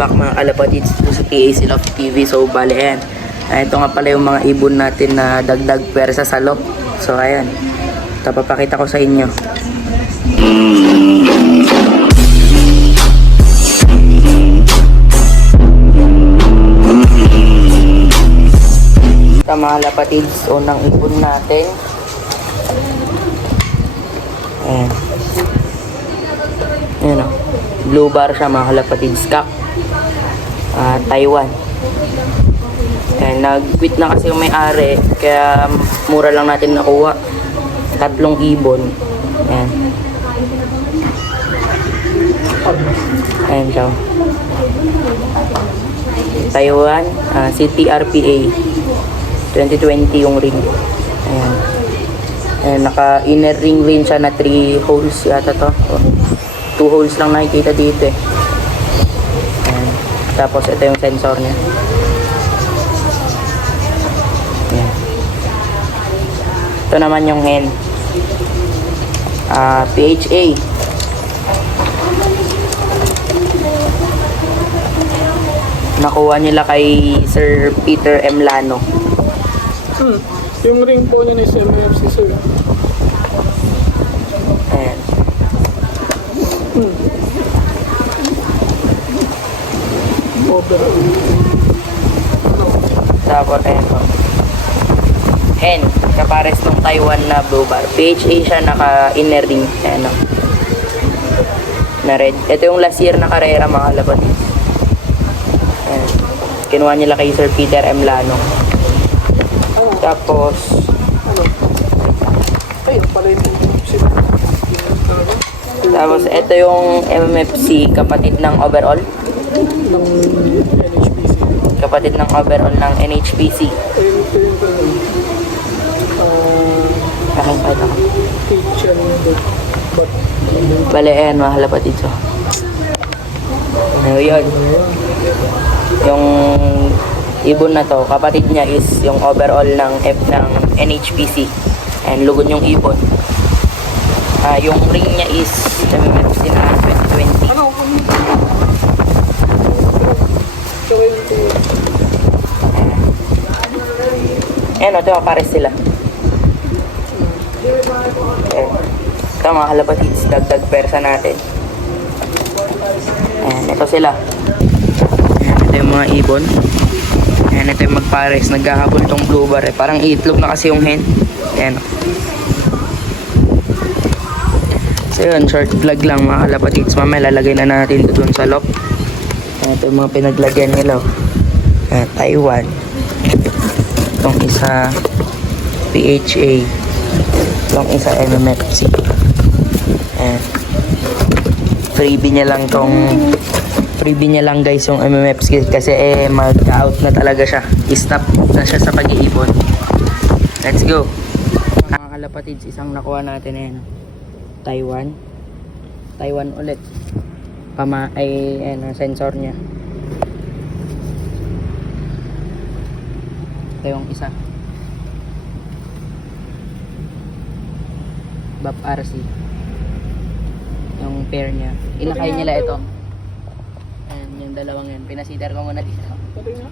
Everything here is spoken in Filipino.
Back mga kalapatids sa TAC Love TV. So bale ayan, ito nga pala yung mga ibon natin na dagdag pwersa sa loob. So ayan, ito papakita ko sa inyo. Ito mga kalapatids, unang ibon natin. Ayan. Ayan o, blue bar siya mga kalapatids, kak. Taiwan. Nag-quit na kasi yung may-ari, kaya mura lang natin nakuha. 3 ibon. Ayan. Ayan siya. Taiwan, CTRPA 2020 yung ring. Ayan. Ayan, naka-inner ring rin siya na 3 holes yata to. 2 holes lang nakikita dito eh. Tapos ito yung sensor niya. Ayan. Ito naman yung hen. PHA. Nakuha nila kay Sir Peter M. Lano. Yung ring po niya is MFC, sir. Ayan. Tapos ayan po. Hen, kapares ng Taiwan na blue bar. PHA siya, naka-inner ring. Ayan o. Na red. Ito yung last year na karera mga kalapatids. Ayan. Kinuha nila kay Sir Peter M. Lano. Tapos tapos ito yung MMFC, kapatid ng overall. Kapatid ng overall ng NHPC. Nakakita ko. Bale, ayan mga kalapatid. So, yun. Yung ibon na to, kapatid niya is yung overall ng NHPC. And lugon yung ibon. Yung ring niya is MMFC na 2020. Ayan o, ito pares sila. Ito mga kalapatids, dagdag persa natin. Ayan, ito sila. Ayan, ito yung mga ibon. Ayan, ito yung magpares. Naghahabol tong blue bar eh. Parang itlog na kasi yung hen. Ayan o. So yun, short vlog lang mga kalapatids. Mamaya lalagay na natin ito dun sa lock. Ito yung mga pinaglagyan nila. Taiwan. Itong isa PHA. Itong isa MMFC. Freebie niya lang guys yung MMFC kasi mag-out na talaga siya. I-stop na siya sa pag-iipon. Let's go. Mga kalapatids, isang nakuha natin ayan. Taiwan ulit. Sensor niya. Ito yung isa. BAP RC. Yung pair niya. Inakay nila ito. Ayan, yung dalawang yan. Pinasiter ko muna dito. Pati nga.